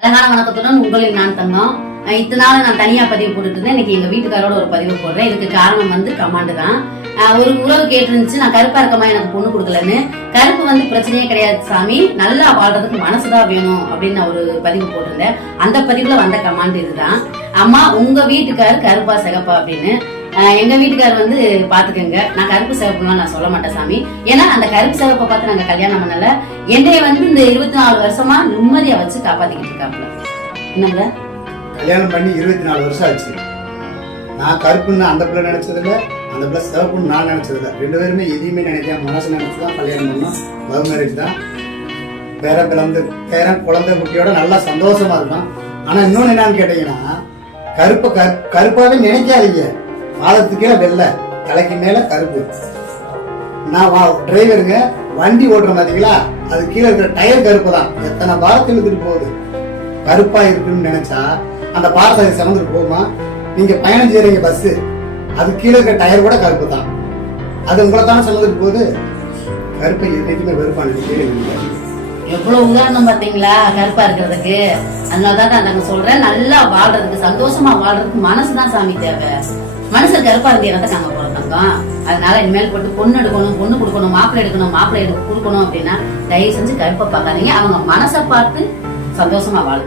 அழகான வணக்கத்துடன் உங்களின் நான் தங்கம் இத்தனை நாள் நான் தனியா பதிவு போட்டுட்டு இருந்தேன் இன்னைக்கு எங்க வீட்டுக்காரோட ஒரு பதிவு போடுறேன். இதுக்கு காரணம் வந்து கமாண்டு தான். ஒரு உறவு கேட்டுருந்துச்சு. நான் கருப்பா இருக்கமா எனக்கு பொண்ணு கொடுக்கலன்னு. கருப்பு வந்து பிரச்சனையே கிடையாது சாமி. நல்லா வாழ்றதுக்கு மனசுதான் வேணும் அப்படின்னு நான் ஒரு பதிவு போட்டிருந்தேன். அந்த பதிவுல வந்த கமாண்ட் இதுதான். அம்மா உங்க வீட்டுக்காரு கருப்பா சிகப்பா அப்படின்னு. எங்க வீட்டுக்காரர் வந்து பாத்துக்கங்க. நான் கருப்பு சிவப்புலாம் நான் சொல்ல மாட்டேன் சாமி. ஏன்னா அந்த கருப்பு சிவப்பை பார்த்து நாங்க கல்யாணம் பண்ணல. என்னைய வந்து இந்த இருபத்தி நாலு வருஷமா நிம்மதியா வச்சு காப்பாத்திக்கிட்டு இருக்காப்ல என்னங்க கல்யாணம் பண்ணி இருபத்தி நாலு வருஷம் ஆச்சு நான் கருப்புன்னு அந்த பிள்ளை நினைச்சதில்ல அந்த பிள்ளை சிவப்புன்னு நான் நினைச்சதில்ல. ரெண்டு பேருமே எதையுமே நினைக்காம மனசு நினைச்சு தான் கல்யாணம் பண்ணோம். லவ் மேரேஜ் தான். பேரன் பிறந்து பேரன் குழந்தை குட்டியோட நல்லா சந்தோஷமா இருக்கும் ஆனா இன்னொன்னு என்னன்னு கேட்டீங்கன்னா கருப்பை கரு கருப்பாவே நினைக்காதீங்க. பாதத்துக்கு கீழே வெள்ளை தலைக்கு மேல கருப்பு. நான் வா டிரைவருங்க வண்டி ஓட்டுற பாத்தீங்களா அது கீழே இருக்கிற டயர் கருப்பு தான் எத்தனை பாரத்தை இழுத்துட்டு போகுது? கருப்பா இருக்குன்னு நினைச்சா அந்த பாரத்தை அது சுமந்துட்டு போகுமா? நீங்க பயணம் செய்யறீங்க பஸ் அது கீழே இருக்கிற டயர் கூட கருப்பு தான் அது உங்களை தானே சமந்துட்டு போகுது? கருப்பை என்னைக்குமே வெறுப்பான கேள்வி எவ்வளவு உதாரணம் பாத்தீங்களா கருப்பா இருக்கிறதுக்கு. அதனாலதான் நான் நாங்க சொல்றேன். நல்லா வாழ்றதுக்கு சந்தோஷமா வாழ்றதுக்கு மனசுதான் சாமி தேவை. மனசு கருப்பா இருந்து இடத்த நாங்க பிறந்தோம் அதனால இனிமேல் போட்டு பொண்ணு எடுக்கணும் பொண்ணு கொடுக்கணும் மாப்பிள்ளை எடுக்கணும் மாப்பிள்ளை எடுக்க கொடுக்கணும் அப்படின்னா தயவு செஞ்சு கருப்பை பார்க்காதீங்க. அவங்க மனசை பார்த்து சந்தோஷமா வாழும்